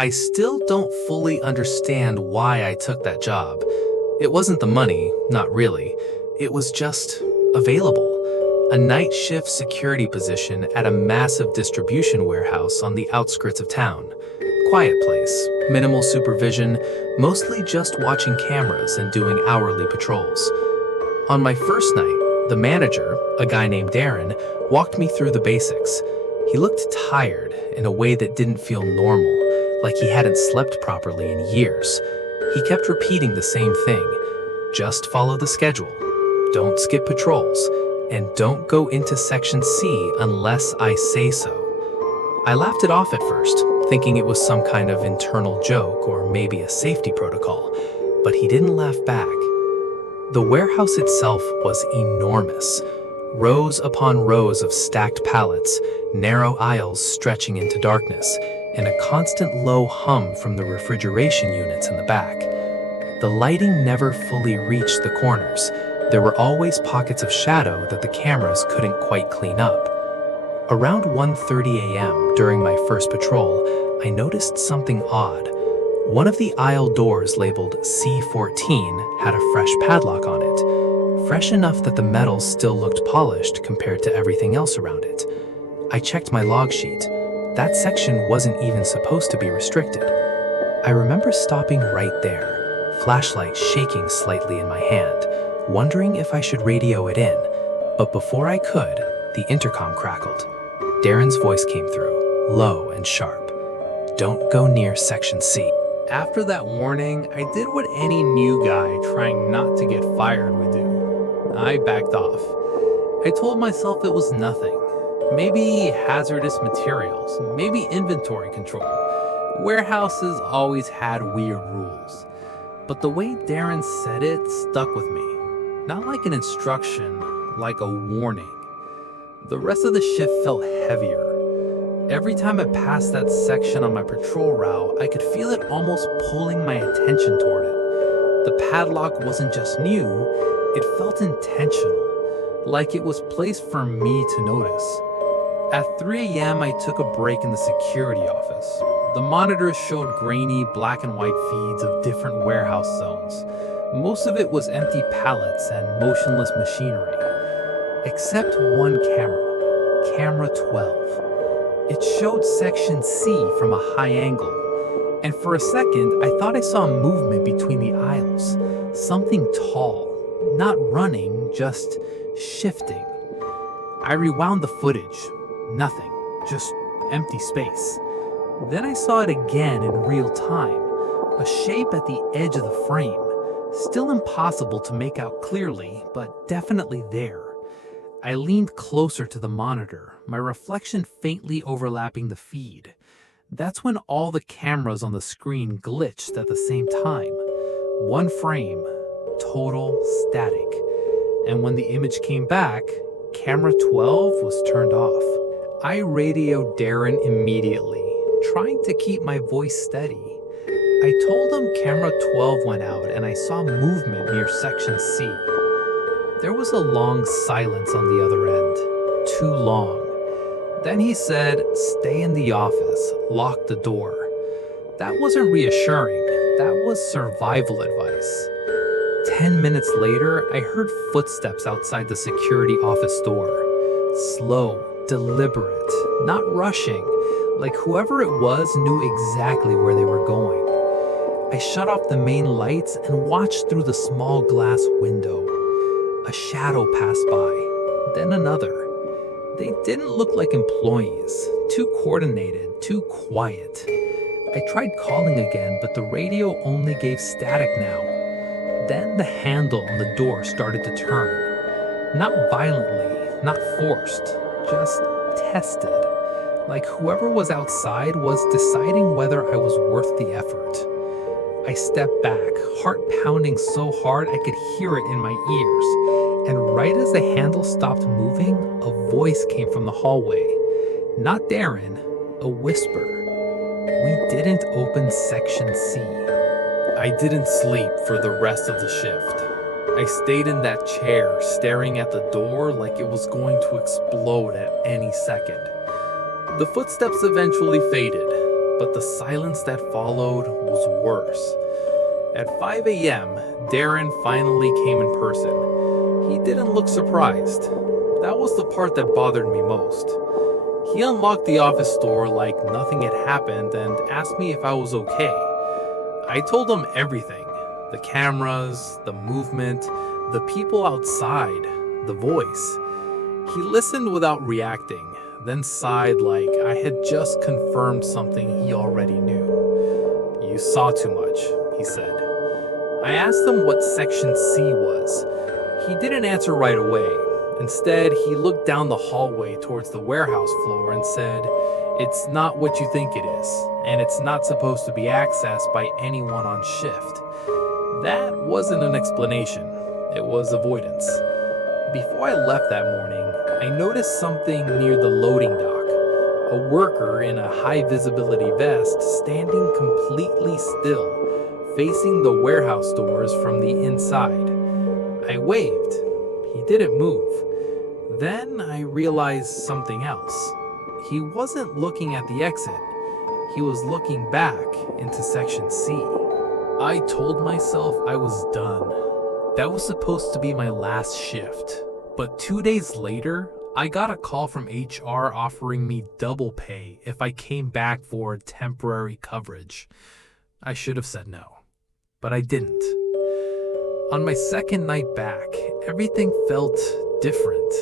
I still don't fully understand why I took that job. It wasn't the money, not really. It was just available. A night shift security position at a massive distribution warehouse on the outskirts of town. Quiet place, minimal supervision, mostly just watching cameras and doing hourly patrols. On my first night, the manager, a guy named Darren, walked me through the basics. He looked tired in a way that didn't feel normal, like he hadn't slept properly in years. He kept repeating the same thing. Just follow the schedule. Don't skip patrols. And don't go into Section C unless I say so. I laughed it off at first, thinking it was some kind of internal joke or maybe a safety protocol, but he didn't laugh back. The warehouse itself was enormous. Rows upon rows of stacked pallets, narrow aisles stretching into darkness, and a constant low hum from the refrigeration units in the back. The lighting never fully reached the corners. There were always pockets of shadow that the cameras couldn't quite clean up. Around 1:30 a.m. during my first patrol, I noticed something odd. One of the aisle doors labeled C14 had a fresh padlock on it, fresh enough that the metal still looked polished compared to everything else around it. I checked my log sheet. That section wasn't even supposed to be restricted. I remember stopping right there, flashlight shaking slightly in my hand, wondering if I should radio it in, but before I could, the intercom crackled. Darren's voice came through, low and sharp. Don't go near Section C. After that warning, I did what any new guy trying not to get fired would do. I backed off. I told myself it was nothing. Maybe hazardous materials, maybe inventory control. Warehouses always had weird rules. But the way Darren said it stuck with me. Not like an instruction, like a warning. The rest of the shift felt heavier. Every time I passed that section on my patrol route, I could feel it almost pulling my attention toward it. The padlock wasn't just new, it felt intentional, like it was placed for me to notice. At 3 a.m., I took a break in the security office. The monitors showed grainy black and white feeds of different warehouse zones. Most of it was empty pallets and motionless machinery. Except one camera, camera 12. It showed Section C from a high angle, and for a second I thought I saw movement between the aisles. Something tall, not running, just shifting. I rewound the footage. Nothing, just empty space. Then I saw it again in real time, a shape at the edge of the frame. Still impossible to make out clearly, but definitely there. I leaned closer to the monitor, my reflection faintly overlapping the feed. That's when all the cameras on the screen glitched at the same time. One frame, total static. And when the image came back, camera 12 was turned off. I radioed Darren immediately, trying to keep my voice steady. I told him camera 12 went out and I saw movement near Section C. There was a long silence on the other end, too long. Then he said, stay in the office, lock the door. That wasn't reassuring, that was survival advice. 10 minutes later, I heard footsteps outside the security office door. Slow, deliberate, not rushing, like whoever it was knew exactly where they were going. I shut off the main lights and watched through the small glass window. A shadow passed by, then another. They didn't look like employees, too coordinated, too quiet. I tried calling again, but the radio only gave static now. Then the handle on the door started to turn. Not violently, not forced, just tested. Like whoever was outside was deciding whether I was worth the effort. I stepped back, heart pounding so hard I could hear it in my ears. And right as the handle stopped moving, a voice came from the hallway. Not Darren, a whisper. We didn't open Section C. I didn't sleep for the rest of the shift. I stayed in that chair, staring at the door like it was going to explode at any second. The footsteps eventually faded. but the silence that followed was worse. At 5 a.m., Darren finally came in person. He didn't look surprised. That was the part that bothered me most. He unlocked the office door like nothing had happened and asked me if I was okay. I told him everything. The cameras, the movement, the people outside, the voice. He listened without reacting, then sighed like I had just confirmed something he already knew. "You saw too much," he said. I asked him what Section C was. He didn't answer right away. Instead, he looked down the hallway towards the warehouse floor and said, "It's not what you think it is, and it's not supposed to be accessed by anyone on shift." That wasn't an explanation. It was avoidance. Before I left that morning, I noticed something near the loading dock. A worker in a high-visibility vest standing completely still, facing the warehouse doors from the inside. I waved. He didn't move. Then I realized something else. He wasn't looking at the exit. He was looking back into Section C. I told myself I was done. That was supposed to be my last shift. But 2 days later, I got a call from HR offering me double pay if I came back for temporary coverage. I should have said no, but I didn't. On my second night back, everything felt different.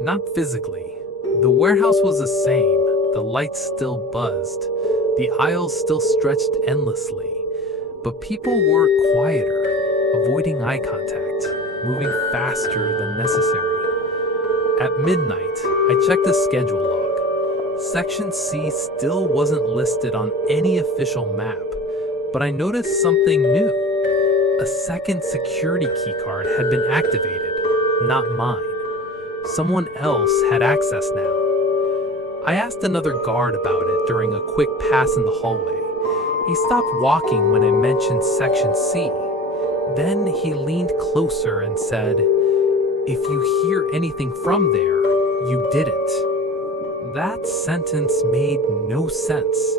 Not physically. The warehouse was the same. The lights still buzzed. The aisles still stretched endlessly. But people were quieter, avoiding eye contact, moving faster than necessary. At midnight, I checked the schedule log. Section C still wasn't listed on any official map, but I noticed something new. A second security keycard had been activated, not mine. Someone else had access now. I asked another guard about it during a quick pass in the hallway. He stopped walking when I mentioned Section C. Then he leaned closer and said, "If you hear anything from there, you didn't." That sentence made no sense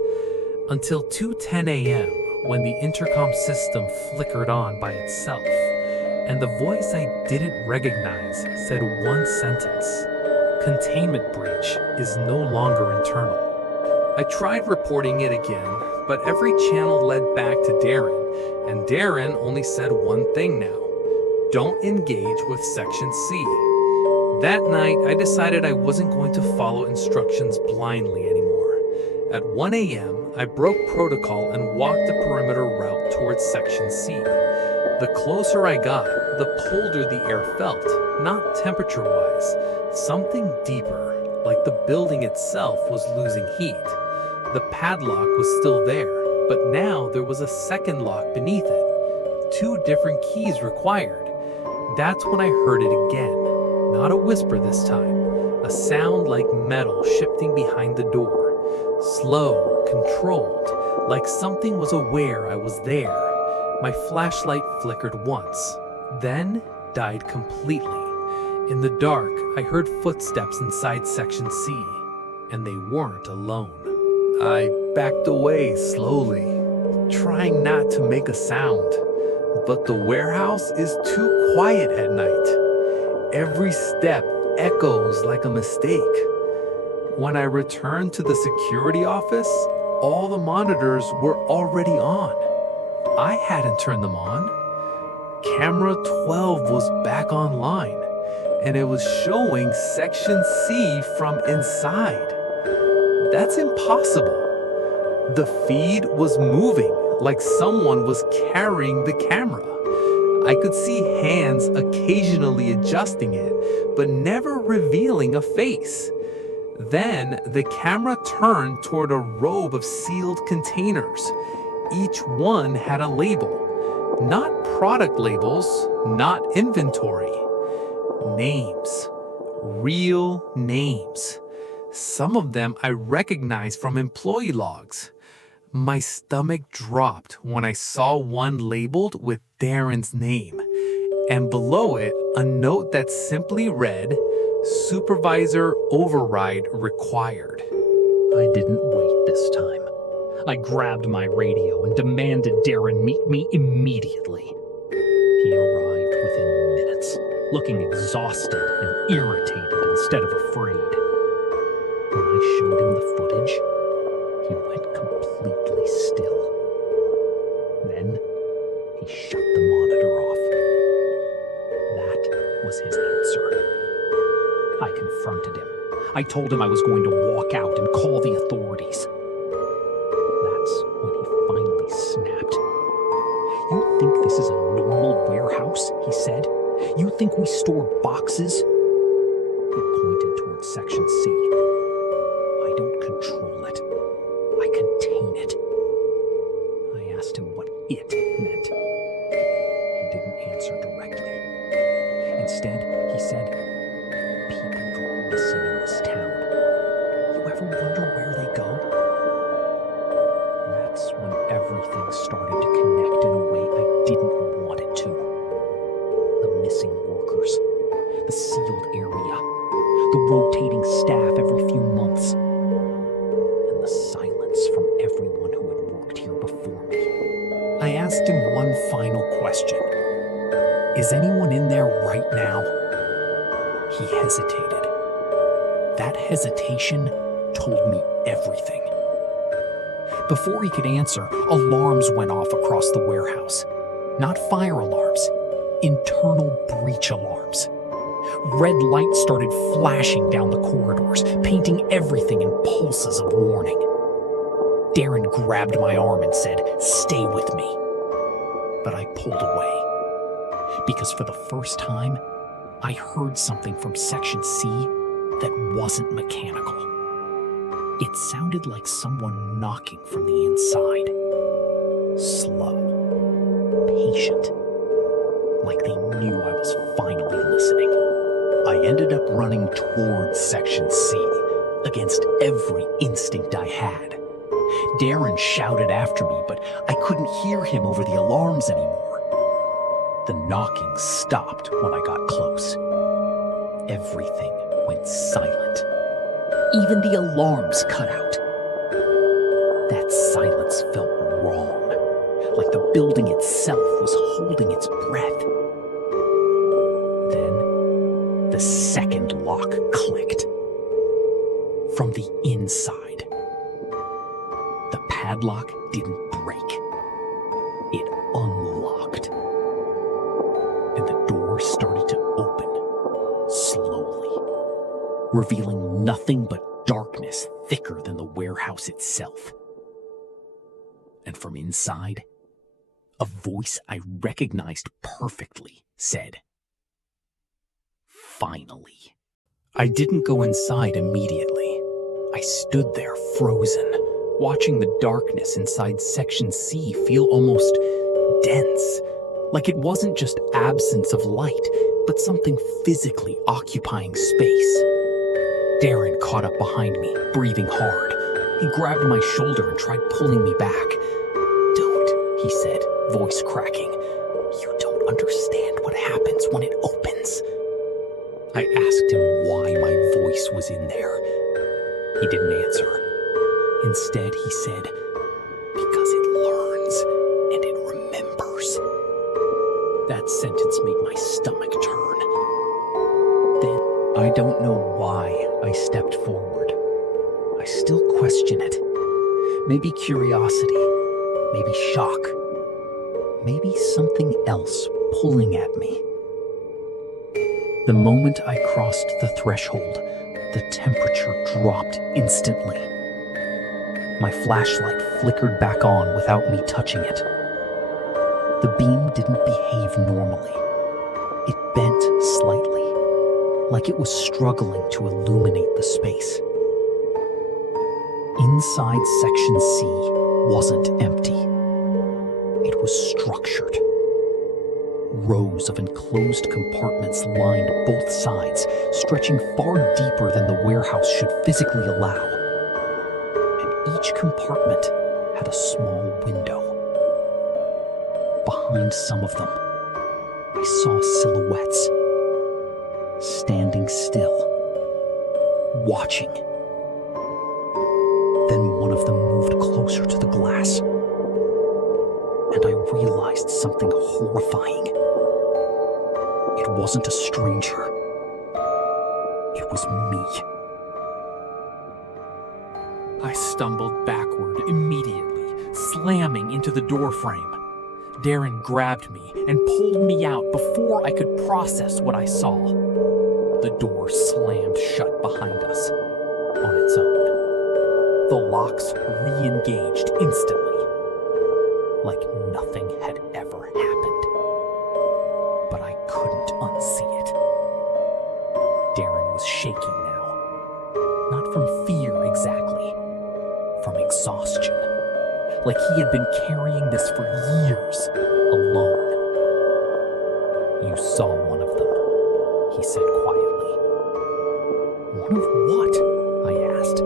until 2:10 a.m. when the intercom system flickered on by itself, and the voice I didn't recognize said one sentence: "Containment breach is no longer internal." I tried reporting it again, but every channel led back to Darren, and Darren only said one thing now: "Don't engage with Section C." That night, I decided I wasn't going to follow instructions blindly anymore. At 1 a.m., I broke protocol and walked the perimeter route towards Section C. The closer I got, the colder the air felt, not temperature-wise, something deeper, like the building itself was losing heat. The padlock was still there, but now there was a second lock beneath it. 2 different keys required. That's when I heard it again. Not a whisper this time. A sound like metal shifting behind the door. Slow, controlled, like something was aware I was there. My flashlight flickered once, then died completely. In the dark, I heard footsteps inside Section C, and they weren't alone. I backed away slowly, trying not to make a sound. But the warehouse is too quiet at night. Every step echoes like a mistake. When I returned to the security office, all the monitors were already on. I hadn't turned them on. Camera 12 was back online, and it was showing Section C from inside. That's impossible. The feed was moving like someone was carrying the camera. I could see hands occasionally adjusting it, but never revealing a face. Then the camera turned toward a row of sealed containers. Each one had a label. Not product labels, not inventory. Names. Real names. Some of them I recognized from employee logs. My stomach dropped when I saw one labeled with Darren's name, and below it, a note that simply read, "Supervisor override required." I didn't wait this time. I grabbed my radio and demanded Darren meet me immediately. He arrived within minutes, looking exhausted and irritated instead of afraid. When I showed him the footage, he went completely still. Then he shut the monitor off. That was his answer. I confronted him. I told him I was going to walk out and call the authorities. That's when he finally snapped. "You think this is a normal warehouse?" he said. "You think we store boxes?" He pointed towards Section C. "I don't control it. I contain it." I asked him what it meant. He didn't answer directly. Instead, he said, "People go missing in this town. You ever wonder where they go?" That's when everything started to connect in a way I didn't want it to. The missing workers, the sealed area, the rotating staff every few months, and the silence from everyone who had worked here before me. I asked him one final question. "Is anyone in there right now?" He hesitated. That hesitation told me everything. Before he could answer, alarms went off across the warehouse. Not fire alarms, internal breach alarms. Red light started flashing down the corridors, painting everything in pulses of warning. Darren grabbed my arm and said, "Stay with me." But I pulled away, because for the first time, I heard something from Section C that wasn't mechanical. It sounded like someone knocking from the inside. Slow, patient, like they knew I was finally listening. I ended up running towards Section C, against every instinct I had. Darren shouted after me, but I couldn't hear him over the alarms anymore. The knocking stopped when I got close. Everything went silent. Even the alarms cut out. That silence felt wrong, like the building itself was holding its breath. Then, the second lock clicked. From the inside. The padlock didn't break. It unlocked. And the door started to open, slowly, revealing nothing but darkness thicker than the warehouse itself. And from inside, a voice I recognized perfectly said, "Finally." I didn't go inside immediately. I stood there frozen, watching the darkness inside Section C feel almost dense, like it wasn't just absence of light, but something physically occupying space. Darren caught up behind me, breathing hard. He grabbed my shoulder and tried pulling me back. "Don't," he said, voice cracking. "You don't understand what happens when it opens." I asked him why my voice was in there. He didn't answer. Instead, he said, "Because it learns and it remembers." That sentence made my stomach turn. Then, I don't know why I stepped forward. I still question it. Maybe curiosity, maybe shock, maybe something else pulling at me. The moment I crossed the threshold, the temperature dropped instantly. My flashlight flickered back on without me touching it. The beam didn't behave normally. It bent slightly, like it was struggling to illuminate the space. Inside Section C wasn't empty. It was structured. Rows of enclosed compartments lined both sides, stretching far deeper than the warehouse should physically allow. And each compartment had a small window. Behind some of them, I saw silhouettes, standing still, watching. Then one one of them moved closer to the glass, and I realized something horrifying. It wasn't a stranger. It was me. I stumbled backward immediately, slamming into the doorframe. Darren grabbed me and pulled me out before I could process what I saw. The door slammed shut behind us on its own. The locks re-engaged instantly, like nothing had ever happened. But I couldn't unsee it. Darren was shaking now. Not from fear exactly, from exhaustion. Like he had been carrying this for years, alone. "You saw one of them," he said quietly. "One of what?" I asked.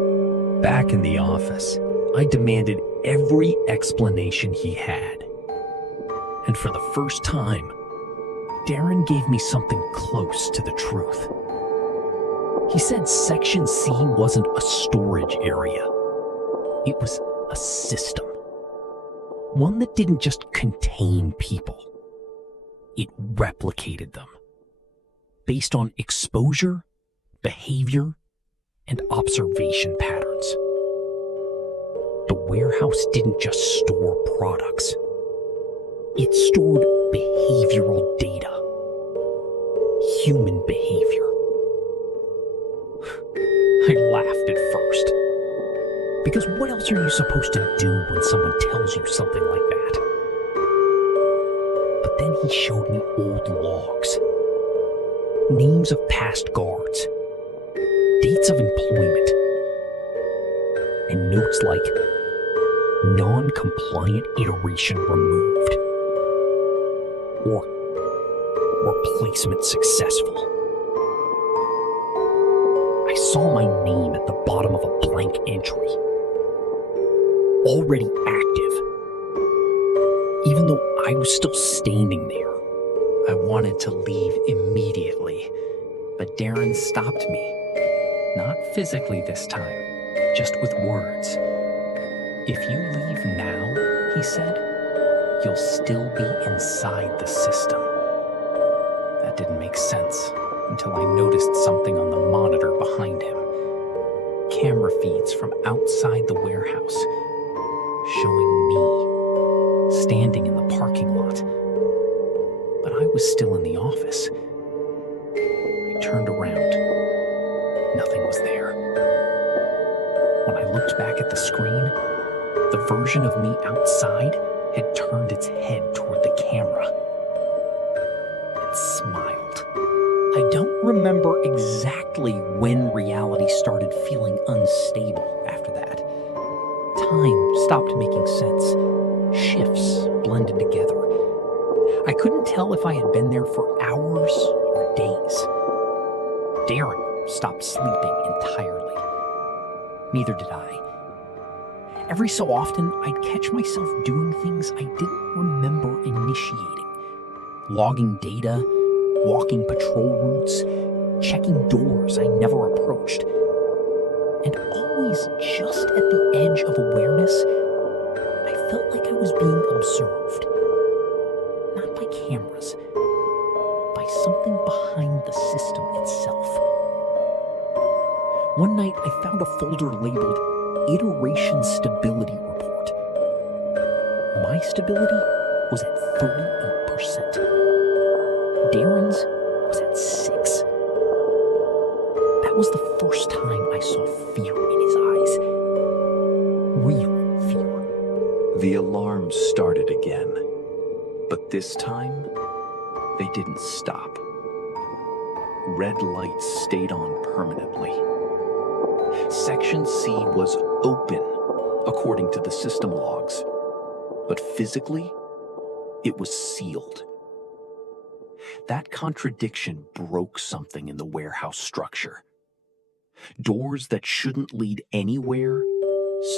Back in the office, I demanded every explanation he had. And for the first time, Darren gave me something close to the truth. He said Section C wasn't a storage area. It was a system. One that didn't just contain people. It replicated them. Based on exposure, behavior, and observation patterns. The warehouse didn't just store products. It stored behavioral data. Human behavior. I laughed at first. Because what else are you supposed to do when someone tells you something like that? But then he showed me old logs. Names of past guards. Dates of employment. And notes like non-compliant iteration removed. Or replacement successful. I saw my name at the bottom of a blank entry. Already active. Even though I was still standing there. I wanted to leave immediately, but Darren stopped me. Not physically this time, just with words. "If you leave now," he said, "you'll still be inside the system." That didn't make sense until I noticed something on the monitor behind him. Camera feeds from outside the warehouse, showing me, standing in the parking lot. But I was still in the office. I turned around. Nothing was there. When I looked back at the screen, the version of me outside had turned its head toward the camera and smiled. I don't remember exactly when reality started feeling unstable after that. Time stopped making sense. Shifts blended together. I couldn't tell if I had been there for hours or days. Darren stopped sleeping entirely. Neither did I. Every so often, I'd catch myself doing things I didn't remember initiating. Logging data, walking patrol routes, checking doors I never approached. And always just at the edge of awareness, I felt like I was being observed. Not by cameras, by something behind the system itself. One night, I found a folder labeled Iteration Stability Report. My stability was at 38%. Darren's was at 6%. That was the first time I saw fear in his eyes. Real fear. The alarms started again, but this time, they didn't stop. Red lights stayed on permanently. Section C was open, according to the system logs, but physically, it was sealed. That contradiction broke something in the warehouse structure. Doors that shouldn't lead anywhere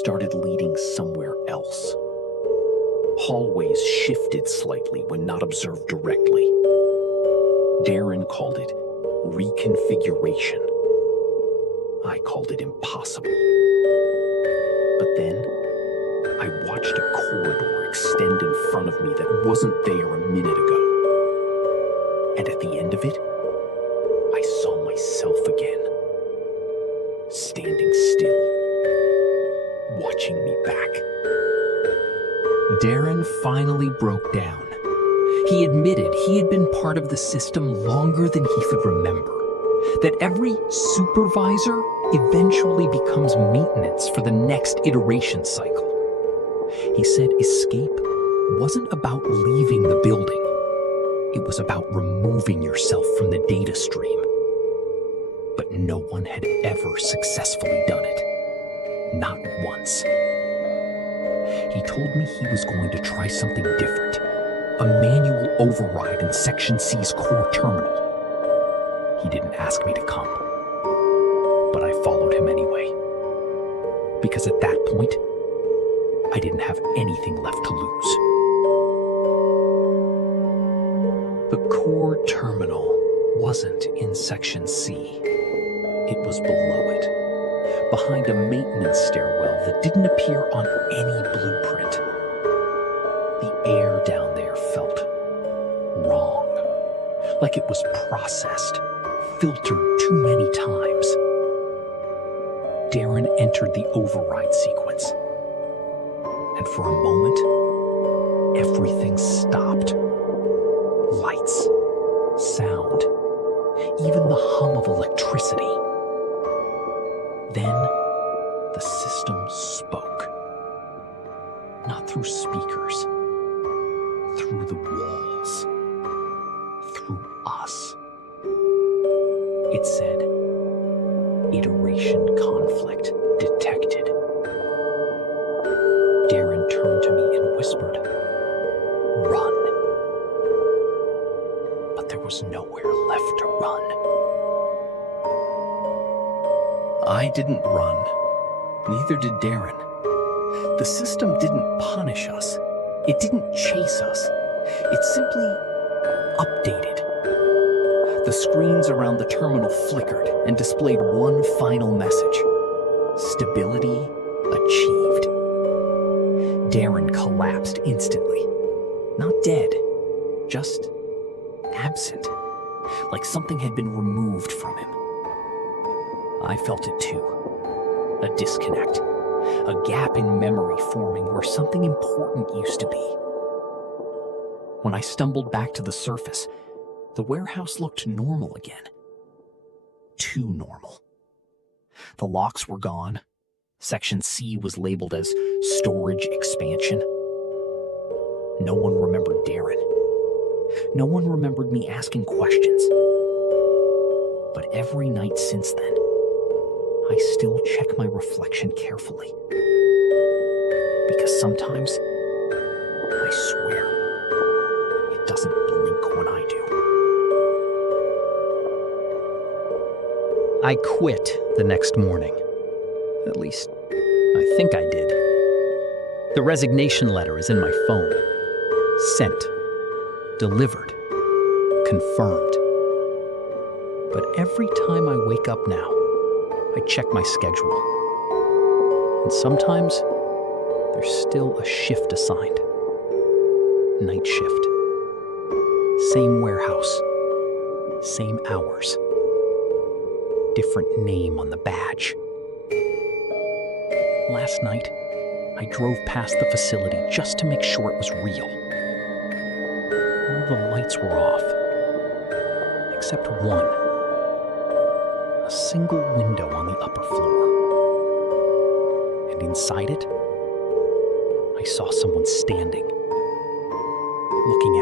started leading somewhere else. Hallways shifted slightly when not observed directly. Darren called it reconfiguration. I called it impossible. But then, I watched a corridor extend in front of me that wasn't there a minute ago. And at the end of it, I saw myself again, standing still, watching me back. Darren finally broke down. He admitted he had been part of the system longer than he could remember, that every supervisor eventually becomes maintenance for the next iteration cycle. He said escape wasn't about leaving the building. It was about removing yourself from the data stream. But no one had ever successfully done it. Not once. He told me he was going to try something different. A manual override in Section C's core terminal. He didn't ask me to come. But I followed him anyway. Because at that point, I didn't have anything left to lose. The core terminal wasn't in Section C. It was below it, behind a maintenance stairwell that didn't appear on any blueprint. The air down there felt wrong, like it was processed, filtered too many times. Darren entered the override sequence. And for a moment, everything stopped. Lights, sound, even the hum of electricity. Then, the system spoke. Not through speakers, through the walls, through us. It said, iteration conflict detected. Darren turned to me and whispered, run. But there was nowhere left to run. I didn't run. Neither did Darren. The system didn't punish us. It didn't chase us. It simply updated. The screens around the terminal flickered and displayed one final message. Stability achieved. Darren collapsed instantly. Not dead, just absent, like something had been removed from him. I felt it too. A disconnect, a gap in memory forming where something important used to be. When I stumbled back to the surface, the warehouse looked normal again. Too normal. The locks were gone. Section C was labeled as storage expansion. No one remembered Darren. No one remembered me asking questions. But every night since then, I still check my reflection carefully. Because sometimes, I swear, it doesn't blink when I do. I quit the next morning. At least, I think I did. The resignation letter is in my phone. Sent. Delivered. Confirmed. But every time I wake up now, I check my schedule. And sometimes, there's still a shift assigned. Night shift. Same warehouse. Same hours. Different name on the badge. Last night, I drove past the facility just to make sure it was real. All the lights were off, except one. A single window on the upper floor. And inside it, I saw someone standing, looking